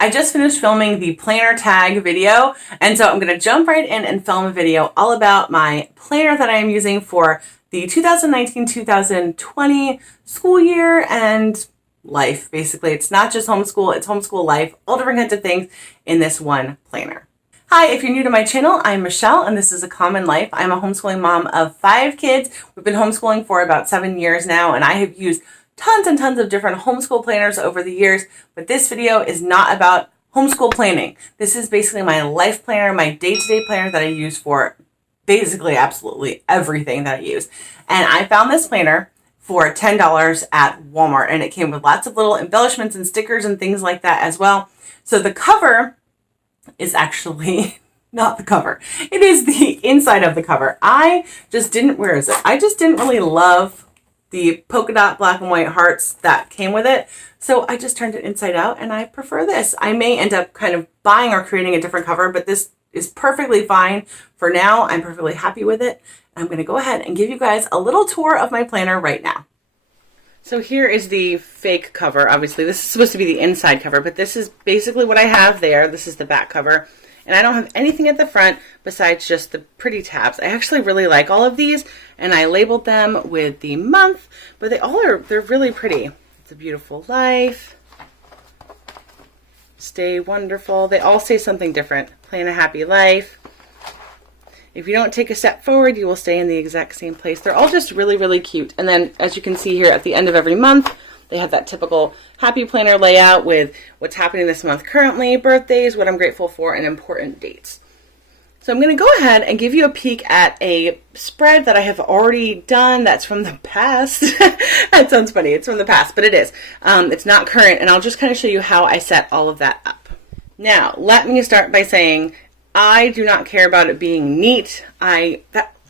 I just finished filming the planner tag video, and so I'm going to jump right in and film a video all about my planner that I am using for the 2019-2020 school year and life. Basically, it's not just homeschool, it's homeschool life, all different kinds of things in this one planner. Hi, if you're new to my channel, I'm Michelle, and this is A Common Life. I'm a homeschooling mom of 5 kids. We've been homeschooling for about 7 years now, and I have used tons and tons of different homeschool planners over the years, but this video is not about homeschool planning. This is basically my life planner, my day-to-day planner that I use for basically absolutely everything that I use. And I found this planner for $10 at Walmart, and it came with lots of little embellishments and stickers and things like that as well. So the cover is actually not the cover. It is the inside of the cover. I just didn't really love the polka dot black and white hearts that came with it. So I just turned it inside out, and I prefer this. I may end up kind of buying or creating a different cover, but this is perfectly fine for now. I'm perfectly happy with it. I'm going to go ahead and give you guys a little tour of my planner right now. So here is the fake cover. Obviously, this is supposed to be the inside cover, but this is basically what I have there. This is the back cover. And I don't have anything at the front besides just the pretty tabs. I actually really like all of these, and I labeled them with the month, but they're really pretty. It's a beautiful life. Stay wonderful. They all say something different. Plan a happy life. If you don't take a step forward, you will stay in the exact same place. They're all just really, really cute. And then, as you can see here, at the end of every month, they have that typical happy planner layout with what's happening this month currently, birthdays, what I'm grateful for, and important dates. So I'm going to go ahead and give you a peek at a spread that I have already done that's from the past. That sounds funny. It's from the past, but it is. It's not current, and I'll just kind of show you how I set all of that up. Now, let me start by saying I do not care about it being neat.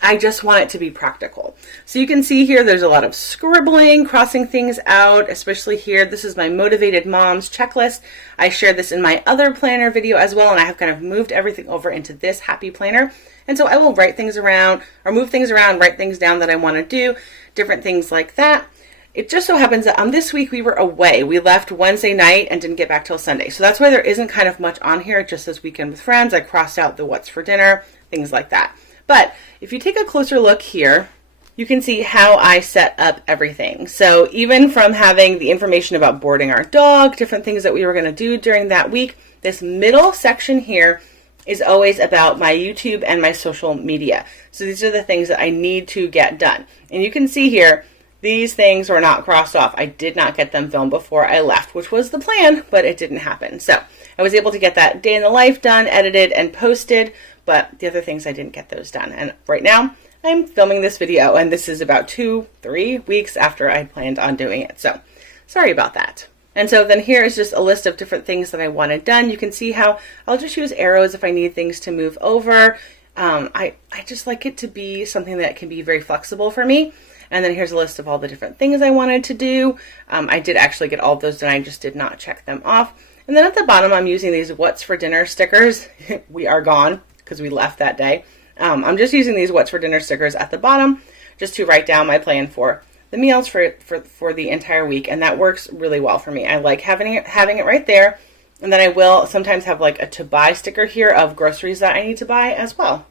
I just want it to be practical. So you can see here there's a lot of scribbling, crossing things out, especially here. This is my Motivated Moms checklist. I shared this in my other planner video as well, and I have kind of moved everything over into this happy planner. And so I will write things around or move things around, write things down that I want to do, different things like that. It just so happens that on this week we were away. We left Wednesday night and didn't get back till Sunday. So that's why there isn't kind of much on here. Just this weekend with friends, I crossed out the what's for dinner, things like that. But if you take a closer look here, you can see how I set up everything. So even from having the information about boarding our dog, different things that we were going to do during that week, this middle section here is always about my YouTube and my social media. So these are the things that I need to get done. And you can see here, these things were not crossed off. I did not get them filmed before I left, which was the plan, but it didn't happen. So I was able to get that day in the life done, edited, and posted, but the other things I didn't get those done. And right now I'm filming this video, and this is about 2-3 weeks after I planned on doing it. So sorry about that. And so then here is just a list of different things that I wanted done. You can see how I'll just use arrows if I need things to move over. I just like it to be something that can be very flexible for me. And then here's a list of all the different things I wanted to do. I did actually get all of those done. I just did not check them off. And then at the bottom, I'm using these What's for Dinner stickers. We are gone because we left that day. I'm just using these What's for Dinner stickers at the bottom just to write down my plan for the meals for the entire week. And that works really well for me. I like having it right there. And then I will sometimes have like a to buy sticker here of groceries that I need to buy as well.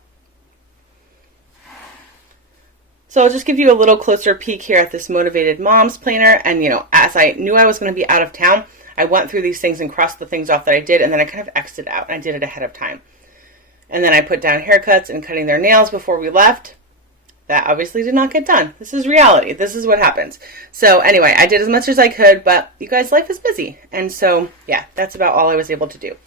So I'll just give you a little closer peek here at this Motivated Moms planner. And, as I knew I was going to be out of town, I went through these things and crossed the things off that I did, and then I kind of X'd it out, and I did it ahead of time. And then I put down haircuts and cutting their nails before we left. That obviously did not get done. This is reality. This is what happens. So anyway, I did as much as I could, but you guys, life is busy. And so, yeah, that's about all I was able to do.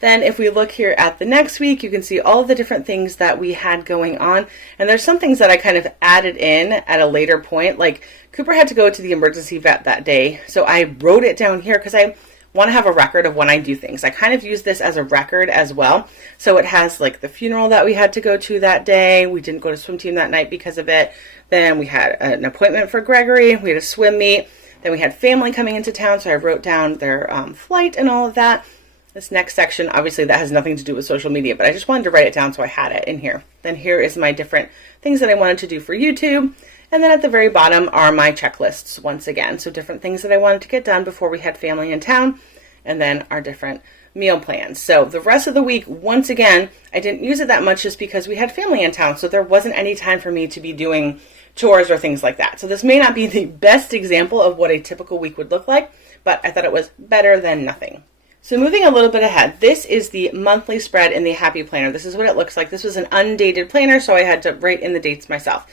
Then if we look here at the next week, you can see all of the different things that we had going on. And there's some things that I kind of added in at a later point. Like Cooper had to go to the emergency vet that day. So I wrote it down here because I want to have a record of when I do things. I kind of use this as a record as well. So it has like the funeral that we had to go to that day. We didn't go to swim team that night because of it. Then we had an appointment for Gregory. We had a swim meet. Then we had family coming into town. So I wrote down their flight and all of that. This next section, obviously that has nothing to do with social media, but I just wanted to write it down so I had it in here. Then here is my different things that I wanted to do for YouTube. And then at the very bottom are my checklists once again. So different things that I wanted to get done before we had family in town, and then our different meal plans. So the rest of the week, once again, I didn't use it that much just because we had family in town. So there wasn't any time for me to be doing chores or things like that. So this may not be the best example of what a typical week would look like, but I thought it was better than nothing. So moving a little bit ahead, this is the monthly spread in the Happy Planner. This is what it looks like. This was an undated planner, so I had to write in the dates myself.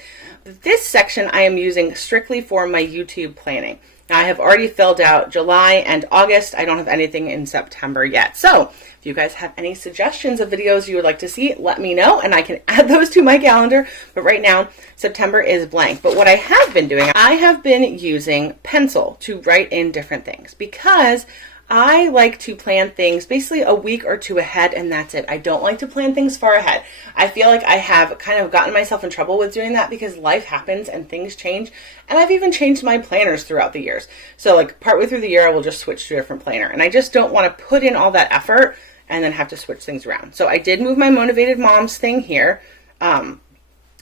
This section I am using strictly for my YouTube planning. Now I have already filled out July and August. I don't have anything in September yet. So if you guys have any suggestions of videos you would like to see, let me know and I can add those to my calendar. But right now, September is blank. But what I have been doing, I have been using pencil to write in different things because I like to plan things basically a week or two ahead, and that's it. I don't like to plan things far ahead. I feel like I have kind of gotten myself in trouble with doing that because life happens and things change, and I've even changed my planners throughout the years. So like partway through the year, I will just switch to a different planner, and I just don't want to put in all that effort and then have to switch things around. So I did move my Motivated Moms thing here. I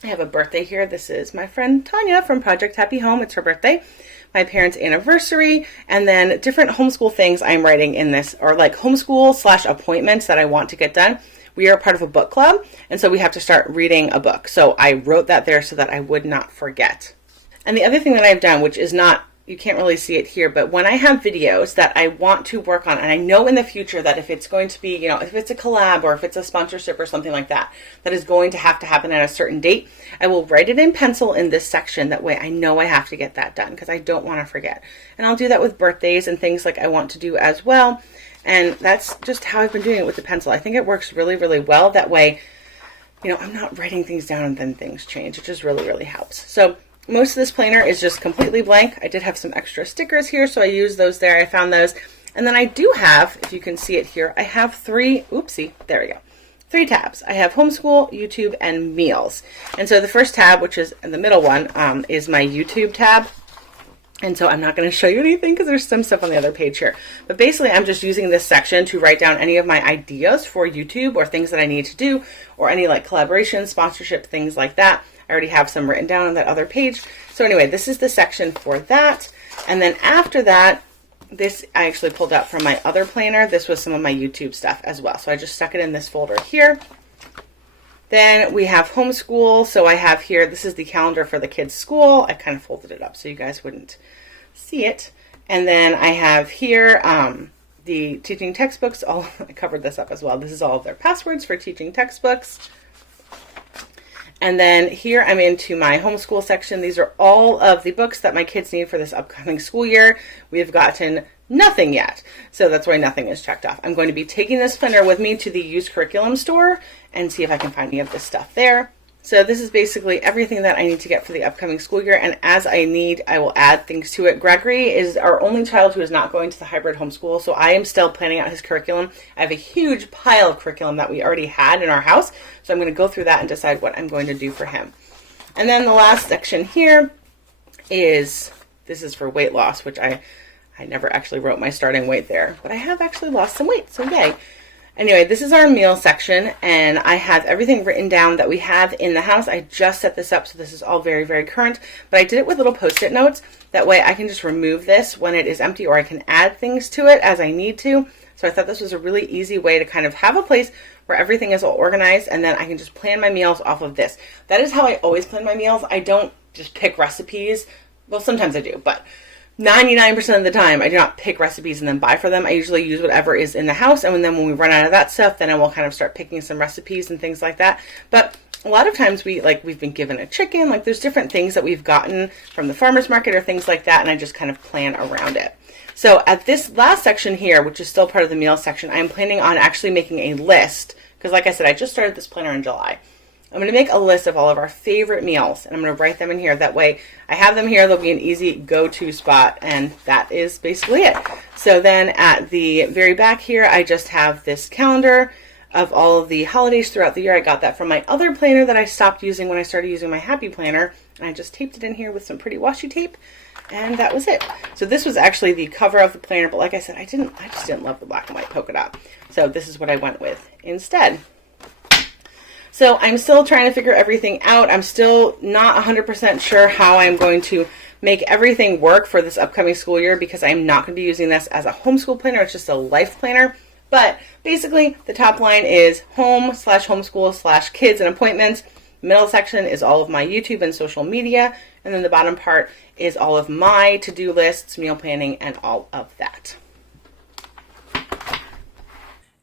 have a birthday here. This is my friend Tanya from Project Happy Home. It's her birthday. My parents' anniversary, and then different homeschool things I'm writing in this, or like homeschool / appointments that I want to get done. We are part of a book club, and so we have to start reading a book. So I wrote that there so that I would not forget. And the other thing that I've done, which is not, you can't really see it here, but when I have videos that I want to work on, and I know in the future that if it's going to be, if it's a collab or if it's a sponsorship or something like that, that is going to happen at a certain date, I will write it in pencil in this section. That way I know I have to get that done because I don't want to forget. And I'll do that with birthdays and things like I want to do as well. And that's just how I've been doing it with the pencil. I think it works really, really well. That way, I'm not writing things down and then things change. It just really, really helps. So most of this planner is just completely blank. I did have some extra stickers here, so I used those there. I found those. And then I do have, if you can see it here, I have three tabs. I have homeschool, YouTube, and meals. And so the first tab, which is in the middle one, is my YouTube tab. And so I'm not going to show you anything because there's some stuff on the other page here. But basically, I'm just using this section to write down any of my ideas for YouTube or things that I need to do, or any like collaboration, sponsorship, things like that. I already have some written down on that other page. So anyway, this is the section for that. And then after that, this I actually pulled out from my other planner. This was some of my YouTube stuff as well. So I just stuck it in this folder here. Then we have homeschool. So I have here, this is the calendar for the kids' school. I kind of folded it up so you guys wouldn't see it. And then I have here the teaching textbooks. I covered this up as well. This is all of their passwords for teaching textbooks. And then here I'm into my homeschool section. These are all of the books that my kids need for this upcoming school year. We have gotten nothing yet, so that's why nothing is checked off. I'm going to be taking this planner with me to the used curriculum store and see if I can find any of this stuff there. So this is basically everything that I need to get for the upcoming school year, and as I need, I will add things to it. Gregory is our only child who is not going to the hybrid homeschool, so I am still planning out his curriculum. I have a huge pile of curriculum that we already had in our house, so I'm going to go through that and decide what I'm going to do for him. And then the last section here is, this is for weight loss, which I never actually wrote my starting weight there, but I have actually lost some weight, so yay. Anyway, this is our meal section, and I have everything written down that we have in the house. I just set this up, so this is all very, very current, but I did it with little Post-it notes. That way I can just remove this when it is empty, or I can add things to it as I need to. So I thought this was a really easy way to kind of have a place where everything is all organized, and then I can just plan my meals off of this. That is how I always plan my meals. I don't just pick recipes. Well, sometimes I do, but 99% of the time, I do not pick recipes and then buy for them. I usually use whatever is in the house, and then when we run out of that stuff, then I will kind of start picking some recipes and things like that. But a lot of times we've been given a chicken, like there's different things that we've gotten from the farmer's market or things like that, and I just kind of plan around it. So at this last section here, which is still part of the meal section, I'm planning on actually making a list, because like I said, I just started this planner in July. I'm going to make a list of all of our favorite meals, and I'm going to write them in here. That way I have them here. They'll be an easy go-to spot, and that is basically it. So then at the very back here, I just have this calendar of all of the holidays throughout the year. I got that from my other planner that I stopped using when I started using my Happy Planner, and I just taped it in here with some pretty washi tape, and that was it. So this was actually the cover of the planner, but like I said, I just didn't love the black and white polka dot. So this is what I went with instead. So I'm still trying to figure everything out. I'm still not 100% sure how I'm going to make everything work for this upcoming school year, because I'm not going to be using this as a homeschool planner. It's just a life planner. But basically, the top line is home/homeschool/kids and appointments. Middle section is all of my YouTube and social media. And then the bottom part is all of my to-do lists, meal planning, and all of that.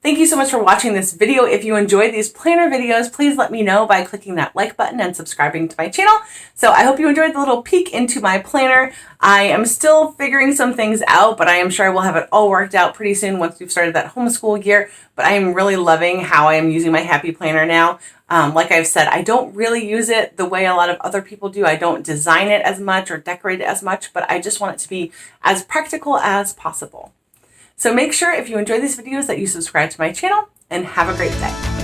Thank you so much for watching this video. If you enjoyed these planner videos, please let me know by clicking that like button and subscribing to my channel. So I hope you enjoyed the little peek into my planner. I am still figuring some things out, but I am sure I will have it all worked out pretty soon once we've started that homeschool year. But I am really loving how I am using my Happy Planner now. Like I've said, I don't really use it the way a lot of other people do. I don't design it as much or decorate it as much, but I just want it to be as practical as possible. So make sure if you enjoy these videos that you subscribe to my channel, and have a great day.